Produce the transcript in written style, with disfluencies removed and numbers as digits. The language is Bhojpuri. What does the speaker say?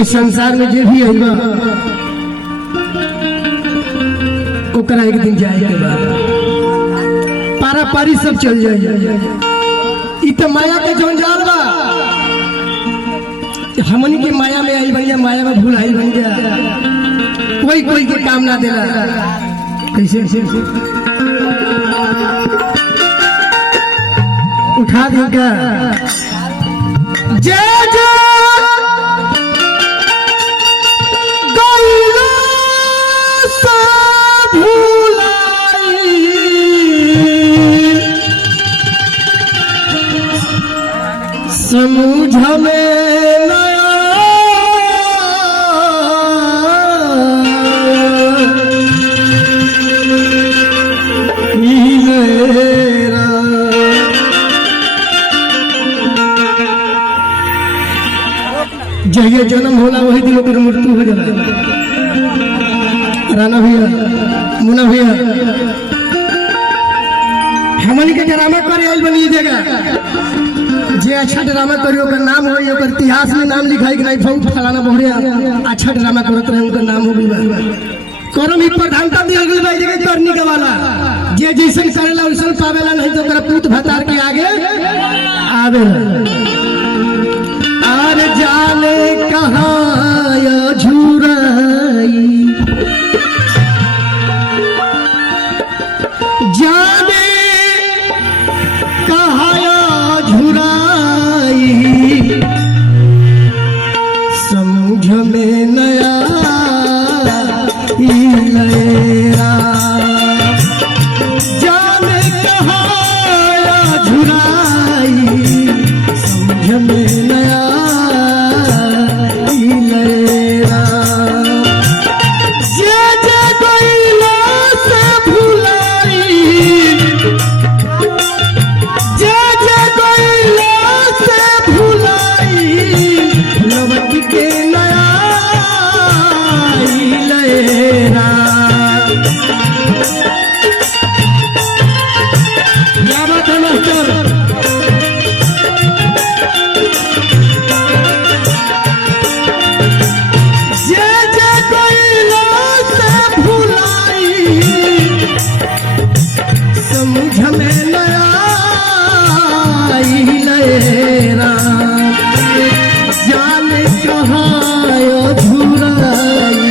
ये संसार में जो भी आएगा ओकरा एक दिन जाए के बाद पारा पारी सब चल जाए। इ तो माया के जंजाल बा, हमनी के माया में आई बन गया, माया में भूल आई बन गया, कोई कोई के काम ना देला। कैसे उठा देगा जय जय समूझ में नया जहिए जन्म होला वही दिन ओकर मृत्यु हो जाला। राणा भैया, मुन्ना भैया, हमनी के ड्रामा करे आइल बनी जगह जे अच्छा ड्रामा करी ओकर नाम हो, ओकर इतिहास में नाम लिखाई कि नहीं बहुत फलाना बढ़िया अच्छा ड्रामा करत रहे, उनका नाम हो गई करम ही प्रधानता दिया गई भाई जगह करनी के वाला जे जैसन करेला वैसन पावेला, नहीं तो ओकरा पूत भतार के आगे आवेला।